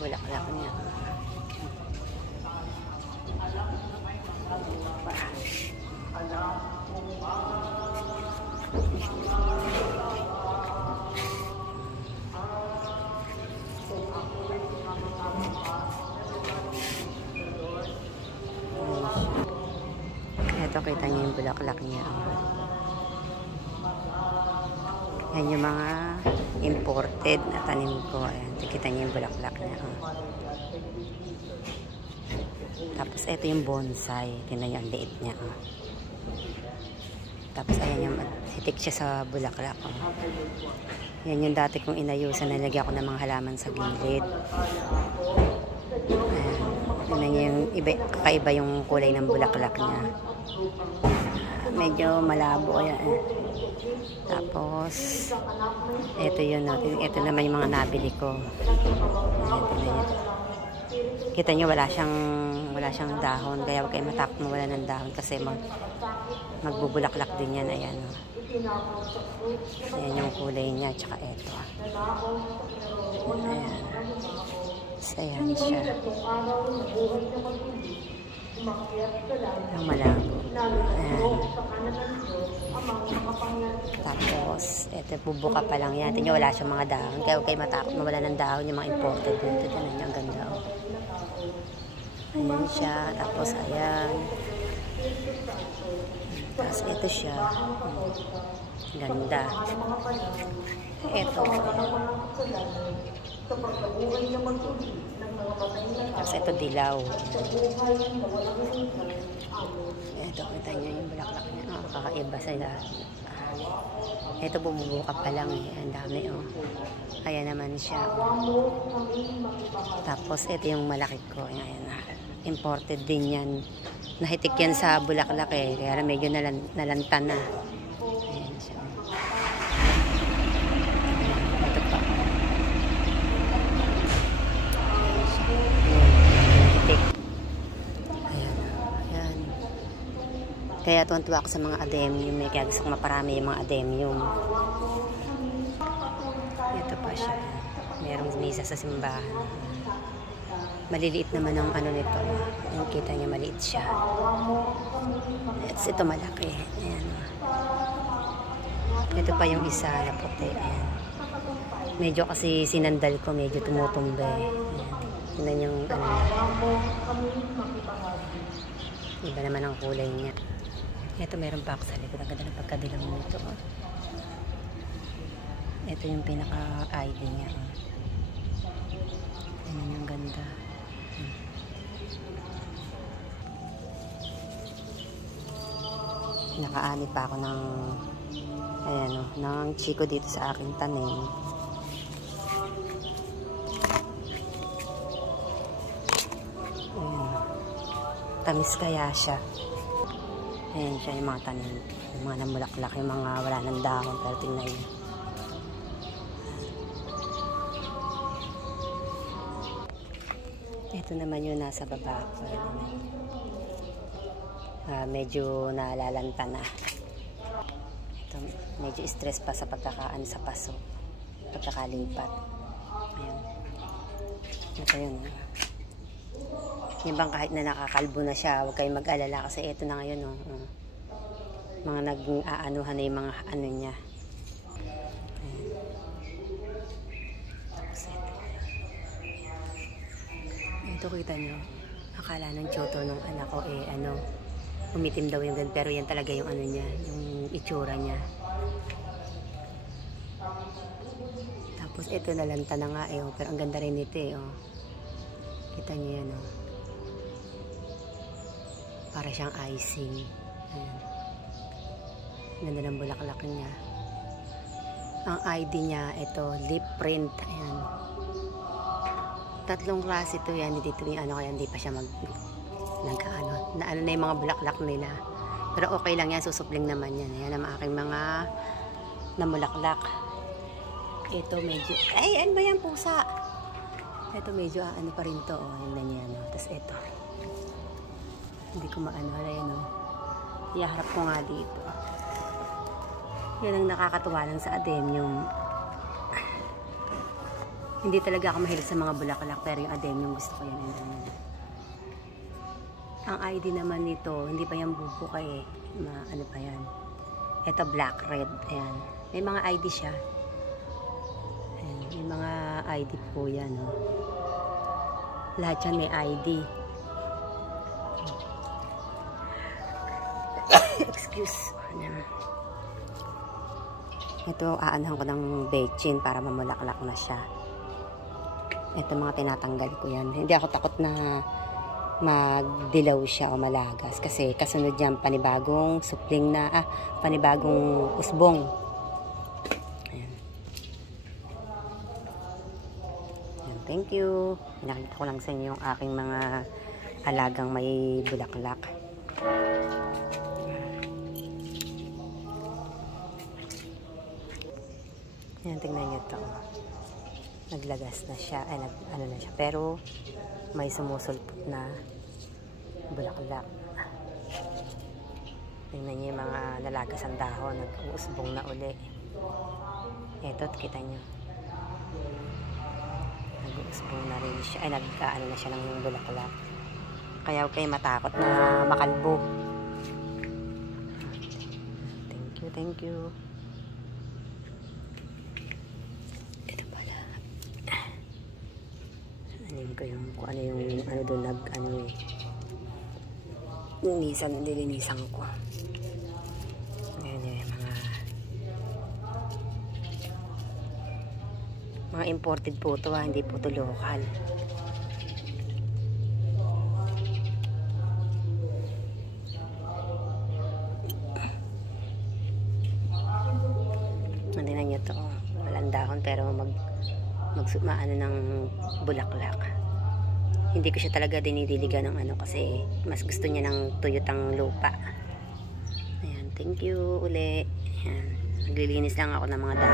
bulaklak niya. Ito, kita niyo yung bulaklak niya. Yan yung mga imported na tanim ko. Ayan, kita niyo yung bulaklak niya. Tapos ito yung bonsai. Tingnan niyo ang liit niya. Tapos ayan yung hitik siya sa bulaklak. Yan yung dati kong inayusan. Nalagyan ko ng mga halaman sa gilid. Ayan. Tingnan niyo yung kakaiba yung kulay ng bulaklak niya. Medyo malabo. Ayan. Tapos ito yun. Ito naman yung mga nabili ko. Ayan, tingnan niyo. Kita nyo wala siyang dahon, kaya huwag kayo matakot mawala ng dahon kasi magbubulaklak din yan. Ayan, ayan yung kulay niya, tsaka eto. Ayan. So, ayan siya. Ang malabo. Ayan. Tapos eto, bubuka pa lang yan. Ito nyo, wala siyang mga dahon, kaya huwag kayo matakot mawala ng dahon yung mga imported dito. Ito na ang ganda. Ayan siya. Tapos ayan. Tapos ito siya. Ganda. Ito. Tapos ito dilaw. Ito, kita nyo yung bulaklak niya. Kakaiba sila. Ito, bumubuka pa lang. Ang dami. Ayan naman siya. Tapos ito yung malaki ko. Ayan. Imported din yan. Nahitik yan sa bulaklak kaya medyo nalantan na. Ayan siya. Ito pa. Nahitik. Ayan. Ayan. Kaya tuwan-tuwa ako sa mga adenium. Kaya gusto ko maparami yung mga adenium. Ito pa siya. Merong misa sa simbahan. Maliliit naman ang ano nito. Yung kita niya, maliit siya. Ito malaki. Ayan. Ito pa yung isa na puti. Ayan. Medyo kasi sinandal ko, medyo tumutumbe. Ayan. Tingnan yung ano. Iba naman ang kulay niya. Ito meron pa ako sa likod. Ang ganda ng pagkadilaw nito. Ito yung pinaka-ID niya. Ayan yung ganda. Nakaani pa ako ng ayan ng chiko dito sa aking tanim. Ayan. Tamis kaya siya. Ayan siya yung mga tanim. Yung mga namulaklak, yung mga wala ng dahon. Pero tingnan yun. Ito naman yung nasa baba ko. Medyo nalalanta na. Ito, medyo stress pa sa pagkakaan sa paso. Pagkakalipat. Ayan. Ito yun. Yung bang kahit na nakakalbo na siya, huwag kayong mag-alala kasi ito na ngayon. Mga nag-aanuhan na yung mga ano niya. Ayan. Tapos ito kita nyo. Akala ng choto nung anak ko umitim daw yung ganun, pero yan talaga yung ano niya, yung itsura niya. Tapos ito nalanta na nga pero ang ganda rin nito Kita niyo yan para siyang icing. Ayan. Ganda ng bulaklak niya. Ang ID niya, ito, lip print. Ayan. 3 klase ito yan. Dito yung kaya hindi pa siya na yung mga bulaklak nila. Pero okay lang yan, susupling naman yan. Ayan ang aking mga namulaklak. Ito medyo, ano ba yan, pusa? Ito medyo pa rin to. Yan yan. Tapos ito. Hindi ko yan. Iharap ko nga dito. Yan ang nakakatuwa lang sa adenium. Hindi talaga ako mahilig sa mga bulaklak, pero yung adenium gusto ko yan. Ang ID naman nito, hindi pa yan bubukay eh. Ano pa yan? Ito black red. Ayan. May mga ID siya. Ayan. May mga ID po yan. Oh. Lahat yan may ID. Excuse. Ito, aanhan ko ng bechin para mamulaklak na siya. Ito mga tinatanggal ko yan. Hindi ako takot na magdilaw siya o malagas kasi kasunod yan panibagong supling na panibagong usbong. Ayan. Ayan, thank you. Nakita ko lang sa inyo yung aking mga alagang may bulaklak. Ayan, tingnan nyo ito. Naglagas na siya, ano na siya, pero may sumusulpot na bulaklak. Tingnan niyo yung mga nalagas ang dahon, nag-uusbong na uli. Eto, kita niyo. Nag-uusbong na rin siya, nagkaano na siya ng bulaklak. Kaya huwag kayo matakot na makalbo. Thank you. Ito pala. Anin ko yung kung ano yung ano doon nilinisan ko. Ayan yung mga imported po ito hindi po ito local. Tingnan nyo ito. Walang dahon pero maano ng bulaklak. Hindi ko siya talaga dinidiligan ng ano kasi mas gusto niya ng tuyotang lupa. Ayan, thank you uli. Ayan, naglilinis lang ako ng mga dahon.